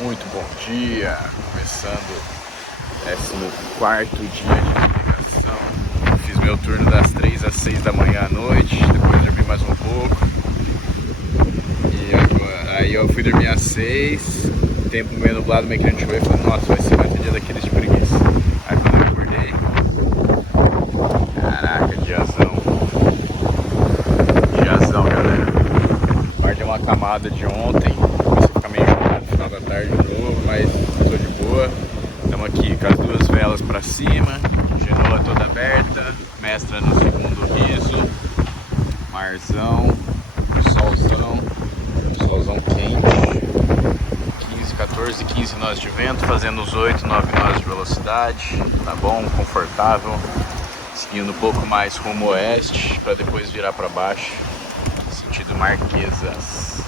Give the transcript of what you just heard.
Muito bom dia, começando 14º dia de navegação. Fiz meu turno das 3 às 6 da manhã à noite, depois dormi mais um pouco. E agora, aí eu fui dormir às 6, tempo meio nublado, meio querendo chover, falei, nossa, vai ser mais um dia daqueles de preguiça. Aí quando eu acordei, caraca, diazão galera. Guardei uma camada de ontem, comecei a ficar meio enjoado no final da tarde de novo, mas tô de boa. Estamos aqui com as duas velas para cima, genoa toda aberta, mestra no segundo riso, marzão, solzão quente, 14, 15 nós de vento, fazendo os 8, 9 nós de velocidade, tá bom, confortável, seguindo um pouco mais rumo oeste, para depois virar para baixo, sentido Marquesas.